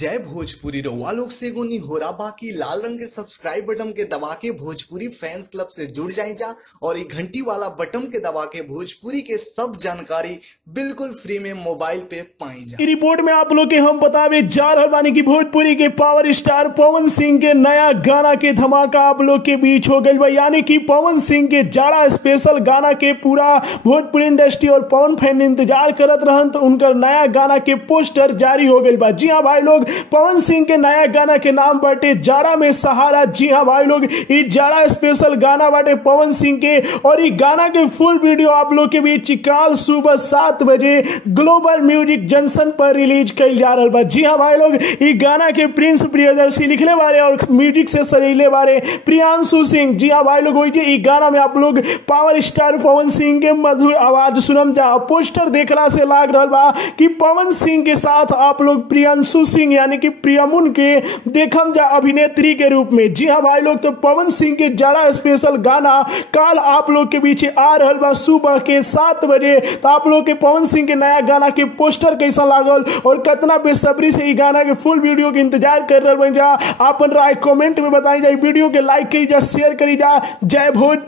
जय भोजपुरी रउआ लोग से एगो निहोरा बाकी लाल रंग के सब्सक्राइब बटन के दबा के भोजपुरी फैंस क्लब से जुड़ जाए जा और ये घंटी वाला बटन के दबा के भोजपुरी के सब जानकारी बिल्कुल फ्री में मोबाइल पे पाई जा। रिपोर्ट में आप लोग के हम बतावे जा रहल बानी कि भोजपुरी के पावर स्टार पवन सिंह के नया गाना के धमाका आप लोग के बीच हो गई बा। यानी कि पवन सिंह के जाड़ा स्पेशल गाना के पूरा भोजपुरी इंडस्ट्री और पवन फैन इंतजार करत रहन, तो उनका नया गाना के पोस्टर जारी हो गई बा। जी हाँ भाई लोग, पवन सिंह के नया गाना के नाम बाटे जाड़ा में सहारा। जी हाँ भाई लोग, ये जाड़ा स्पेशल गाना बाटे पवन सिंह के, और ये गाना के फुल वीडियो आप लोग के बीच कल सुबह 7 बजे ग्लोबल म्यूजिक जंक्शन पर रिलीज कल जा रहा बा। जी हाँ भाई लोग, ये गाना के प्रिंस प्रियदर्शी लिखले बारे और म्यूजिक से सजेले बारे प्रियांशु सिंह। जी हाँ भाई लोग, वही गाना में आप लोग पावर स्टार पवन सिंह के मधुर आवाज सुनम जा। पोस्टर देखला से लाग रहा बा कि पवन सिंह के साथ आप लोग प्रियांशु सिंह यानी कि प्रियमुन के देखम जा अभिनेत्री के रूप में। जी हाँ भाई लोग, तो पवन सिंह के जाड़ा स्पेशल गाना कल आप लोग के बीच आ रहा बा सुबह के 7 बजे। तो आप लोग के पवन सिंह के नया गाना के पोस्टर कैसा लागल और कितना बेसब्री से ये गाना के फुल वीडियो के इंतजार कर रहे बन जा, अपन राय कमेंट में बताई जाए। वीडियो के लाइक करी जा, शेयर करी जा। जय भोज।